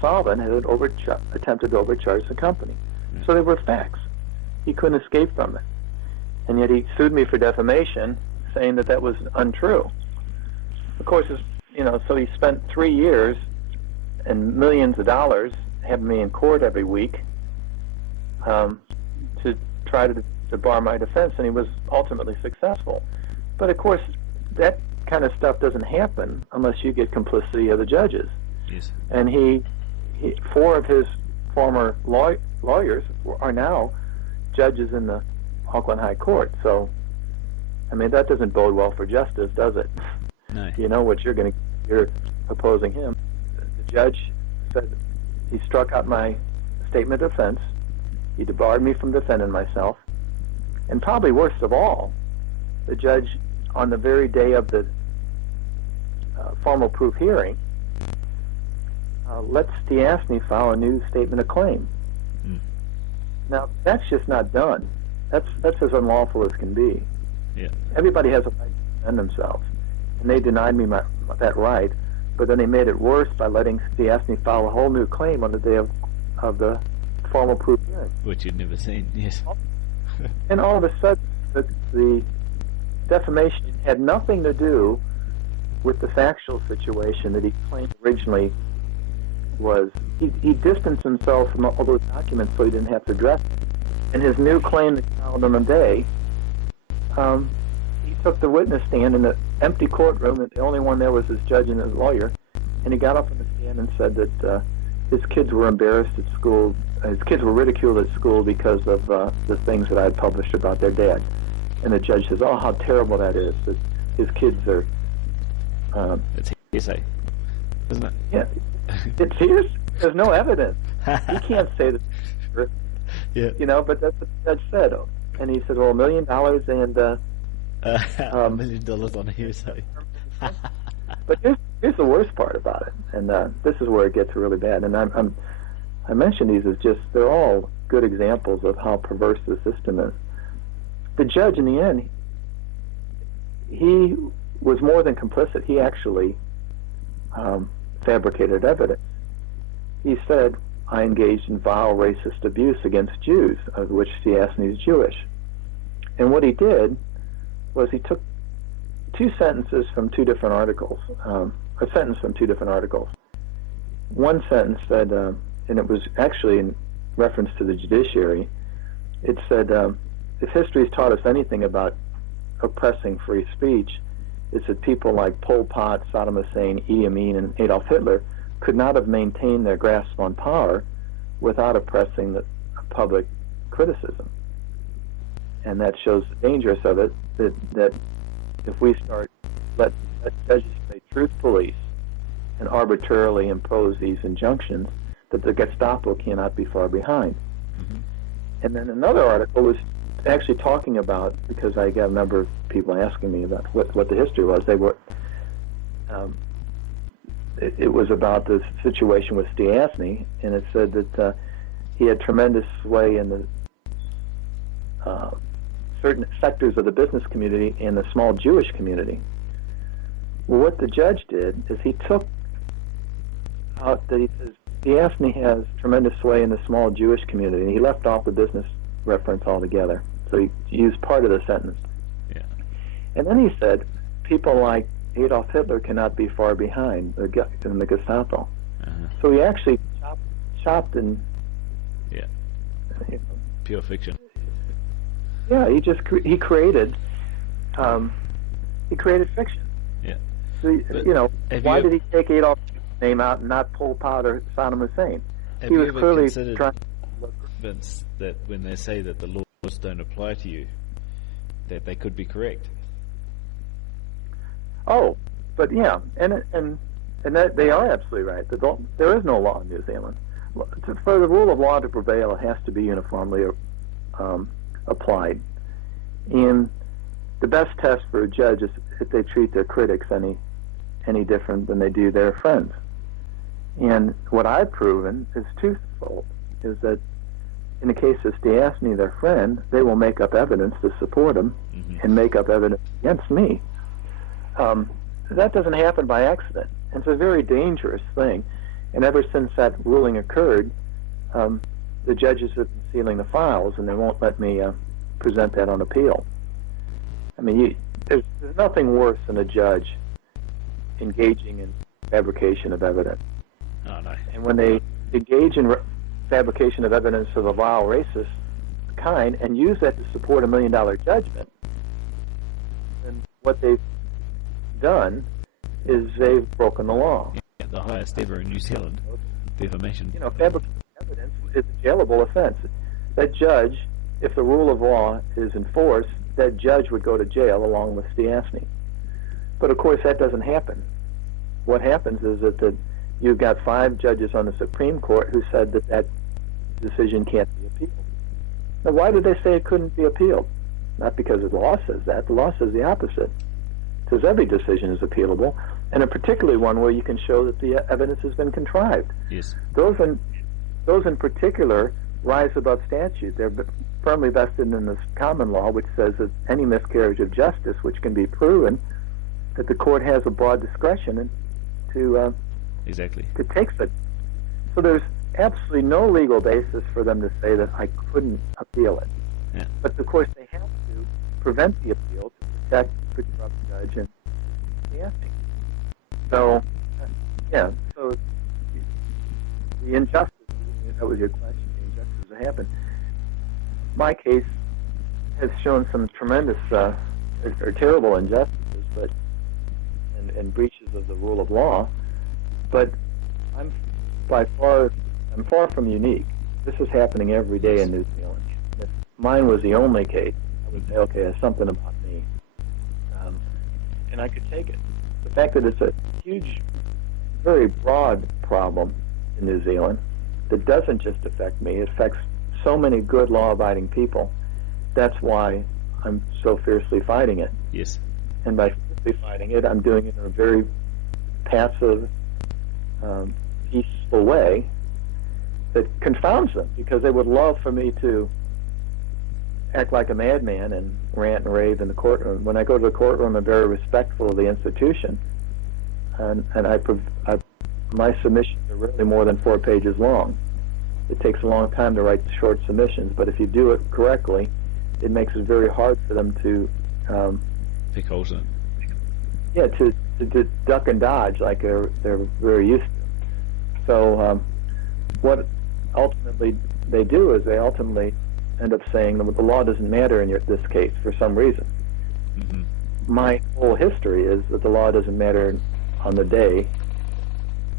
solvent had attempted to overcharge the company. So they were facts. He couldn't escape from it. And yet he sued me for defamation, saying that that was untrue. Of course, so he spent 3 years and millions of dollars having me in court every week to try to bar my defense, and he was ultimately successful. But of course, that kind of stuff doesn't happen unless you get complicity of the judges. Yes. And he 4 of his former lawyers are now judges in the Auckland High Court. So, I mean, that doesn't bode well for justice, does it? No. You know what you're opposing him. The judge said he struck out my statement of defense. He debarred me from defending myself. And probably worst of all, the judge, on the very day of the formal proof hearing, let Stiasny file a new statement of claim. Now, that's just not done. That's as unlawful as can be. Yeah. Everybody has a right to defend themselves, and they denied me that right, but then they made it worse by letting Stiasny file a whole new claim on the day of the formal proof hearing. Which you'd never seen, yes. And all of a sudden, the defamation had nothing to do with the factual situation that he claimed originally was. He distanced himself from all those documents so he didn't have to address it. And his new claim that he filed on the day, he took the witness stand in an empty courtroom, and the only one there was his judge and his lawyer, and he got up on the stand and said that his kids were embarrassed at school, his kids were ridiculed at school because of the things that I had published about their dad. And the judge says, "Oh, how terrible that is, that his kids are..." It's hearsay, isn't it? Yeah, it's hearsay. There's no evidence. You can't say that. Yeah. But that's what the judge said. And he said, well, $1 million and... $1 million on a hearsay. But here's the worst part about it, and this is where it gets really bad. And I mention these as just, they're all good examples of how perverse the system is. The judge, in the end, he was more than complicit. He actually fabricated evidence. He said, I engaged in vile racist abuse against Jews, of which Stiasny is Jewish. And what he did was he took 2 sentences from 2 different articles, a sentence from 2 different articles. One sentence said, and it was actually in reference to the judiciary, it said, if history has taught us anything about oppressing free speech, it's that people like Pol Pot, Saddam Hussein, Idi Amin, and Adolf Hitler could not have maintained their grasp on power without oppressing the public criticism. And that shows the dangers of it, that if we let judges say truth police and arbitrarily impose these injunctions, that the Gestapo cannot be far behind. Mm-hmm. And then another article was actually talking about, because I got a number of people asking me about what the history was. They were, it was about the situation with Stiasny, and it said that he had tremendous sway in the certain sectors of the business community and the small Jewish community. Well, what the judge did is he took out that he says Stiasny has tremendous sway in the small Jewish community, and he left off the business reference altogether. So he used part of the sentence. Yeah. And then he said, people like Adolf Hitler cannot be far behind in the Gestapo. Uh-huh. So he actually chopped and... Yeah. Pure fiction. Yeah, he created fiction. Yeah. So, why did he take Adolf's name out and not Pol Pot or Saddam Hussein? Have he you was ever clearly considered, trying... Vince, that when they say that the laws don't apply to you, that they could be correct? Oh, but yeah, and that they are absolutely right. There is no law in New Zealand. For the rule of law to prevail, it has to be uniformly applied. And the best test for a judge is if they treat their critics any different than they do their friends. And what I've proven is twofold, is that in the case of Stiasny, their friend, they will make up evidence to support him and make up evidence against me. That doesn't happen by accident. And it's a very dangerous thing. And ever since that ruling occurred, the judges have been sealing the files, and they won't let me present that on appeal. I mean, there's nothing worse than a judge engaging in fabrication of evidence. Oh, no. And when they engage in fabrication of evidence of a vile, racist kind and use that to support $1 million judgment, then what they've done is they've broken the law. Yeah, the highest ever in New Zealand, defamation. You know, fabrication of evidence is a jailable offense. That judge, if the rule of law is enforced, that judge would go to jail along with Stiasny. But of course that doesn't happen. What happens is that you've got 5 judges on the Supreme Court who said that decision can't be appealed. Now, why did they say it couldn't be appealed? Not because the law says that. The law says the opposite. It says every decision is appealable, and particularly one where you can show that the evidence has been contrived. Yes. Those in particular rise above statute. They're firmly vested in this common law, which says that any miscarriage of justice, which can be proven, that the court has a broad discretion to take such. So there's absolutely no legal basis for them to say that I couldn't appeal it. Yeah. But of course they have to prevent the appeal to protect the corrupt judge and the ethics. So, yeah, so the injustice, that was your question, the injustice that happened. My case has shown some tremendous or terrible injustices, but and breaches of the rule of law, but I'm far from unique. This is happening every day in New Zealand. If mine was the only case, I would say, okay, it's something about me, and I could take it. The fact that it's a huge, very broad problem in New Zealand that doesn't just affect me, it affects so many good law-abiding people. That's why I'm so fiercely fighting it. Yes. And by fiercely fighting it, I'm doing it in a very passive, peaceful way that confounds them, because they would love for me to act like a madman and rant and rave in the courtroom. When I go to the courtroom, I'm very respectful of the institution, and my submissions are really more than 4 pages long. It takes a long time to write short submissions, but if you do it correctly, it makes it very hard for them to pick holes in it. Yeah, to duck and dodge like they're very used to. So what ultimately they do is they ultimately end up saying that the law doesn't matter in this case for some reason. Mm-hmm. My whole history is that the law doesn't matter on the day.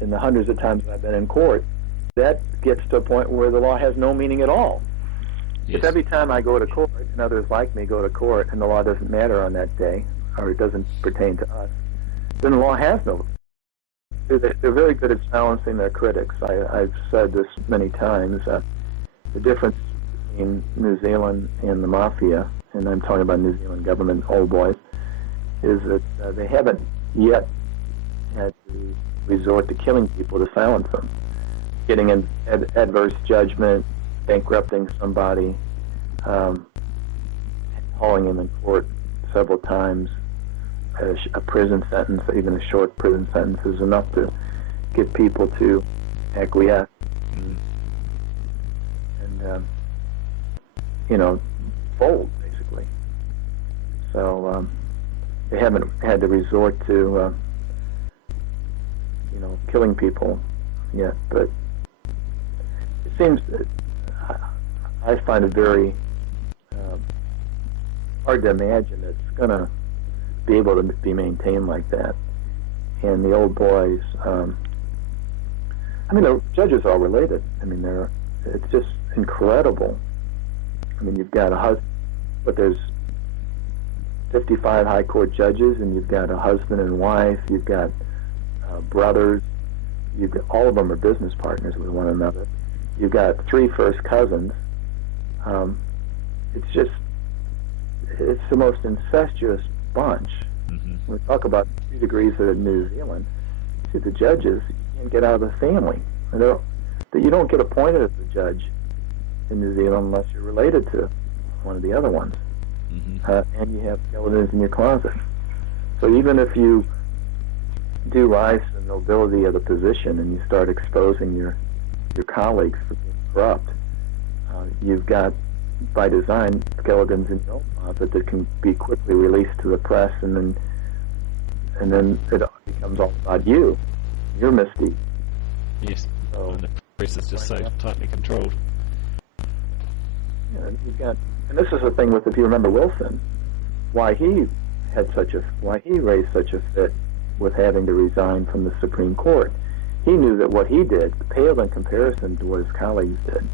In the hundreds of times I've been in court, that gets to a point where the law has no meaning at all. Yes. If every time I go to court and others like me go to court and the law doesn't matter on that day, or it doesn't pertain to us, then the law has no. They're very good at silencing their critics. I've said this many times. The difference between New Zealand and the mafia, and I'm talking about New Zealand government old boys, is that they haven't yet had to resort to killing people to silence them. Getting an adverse judgment, bankrupting somebody, hauling him in court several times, a prison sentence, even a short prison sentence, is enough to get people to acquiesce. And, fold, basically. So they haven't had to resort to, killing people yet, but it seems that I find it very hard to imagine that it's going to be able to be maintained like that. And the old boys, the judges are related. It's just incredible. You've got there's 55 high court judges, and you've got a husband and wife, you've got brothers, all of them are business partners with one another. You've got 3 first cousins. It's the most incestuous bunch. Mm-hmm. When we talk about 2 degrees of New Zealand, see the judges, you can't get out of the family. You don't get appointed as a judge in New Zealand unless you're related to one of the other ones. Mm-hmm. And you have skeletons in your closet. So even if you do rise to the nobility of the position and you start exposing your colleagues for being corrupt, you've got, by design, skeletons in your closet that can be quickly released to the press, and then it becomes all about you, your misdeeds. Yes, So, and the press is just so tightly controlled. You've got, and this is the thing with, if you remember Wilson, why he raised such a fit with having to resign from the Supreme Court. He knew that what he did paled in comparison to what his colleagues did,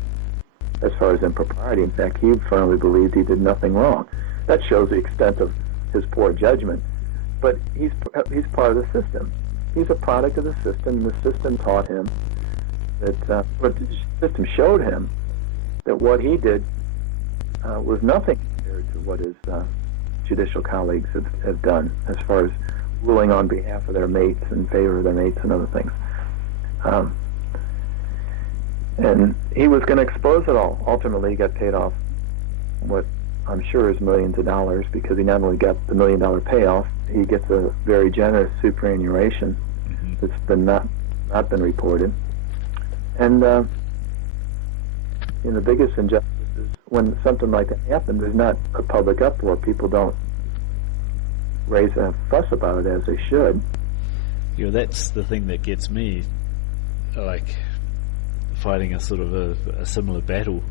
as far as impropriety. In fact, he firmly believed he did nothing wrong. That shows the extent of his poor judgment. But he's part of the system. He's a product of the system. The system taught him that, but the system showed him that what he did was nothing compared to what his judicial colleagues have done, as far as ruling on behalf of their mates, in favor of their mates, and other things. And he was going to expose it all. Ultimately, he got paid off what I'm sure is millions of dollars, because he not only got the $1 million payoff, he gets a very generous superannuation that's been not been reported. And the biggest injustice is when something like that happens, there's not a public uproar. People don't raise a fuss about it as they should. That's the thing that gets me, like fighting a sort of a similar battle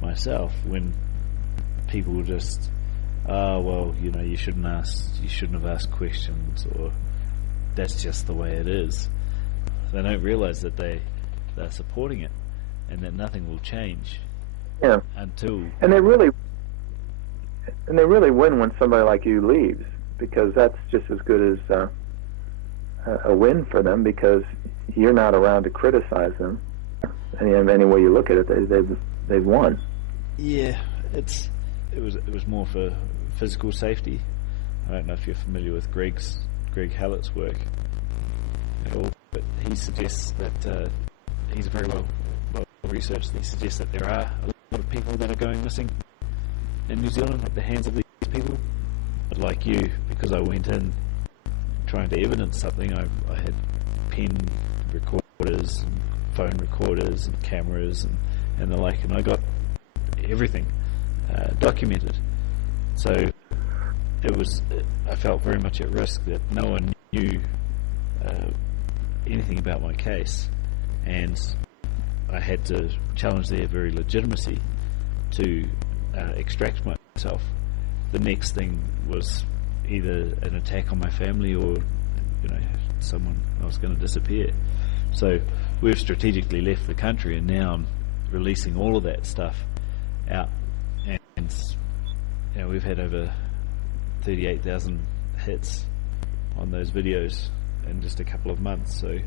myself, when people just, you shouldn't have asked questions, or that's just the way it is. They don't realize that they're supporting it, and that nothing will change. Yeah. Until. And they really win when somebody like you leaves, because that's just as good as a win for them, because you're not around to criticize them. Any way you look at it, they've won. Yeah, it was more for physical safety. I don't know if you're familiar with Greg Hallett's work at all, but he suggests that he's very well researched. He suggests that there are a lot of people that are going missing in New Zealand at the hands of these people. But like you, because I went in trying to evidence something, I had pen recorders and phone recorders and cameras and the like, and I got everything documented. So I felt very much at risk that no one knew anything about my case, and I had to challenge their very legitimacy to extract myself. The next thing was either an attack on my family, or someone I was going to disappear. So we've strategically left the country, and now I'm releasing all of that stuff out, and we've had over 38,000 hits on those videos in just a couple of months. So